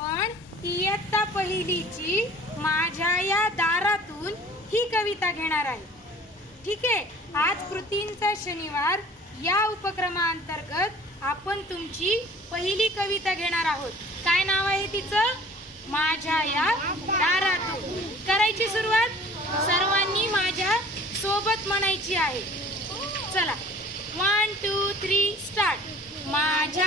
पण इयत्ता पहिलीची माझ्या या दारातून ही कविता घेणार आहे. ठीक आहे? आज कृतींचा शनिवार या उपक्रमाअंतर्गत आपण तुमची पहिली कविता घेणार आहोत. काय नाव आहे तिचं? माझ्या या दारातून. करायची सुरुवात? सर्वांनी माझ्या सोबत म्हणायची आहे. चला. वन टू थ्री स्टार्ट माझ्या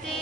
Cuídate.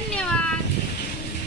ધન્યવાદ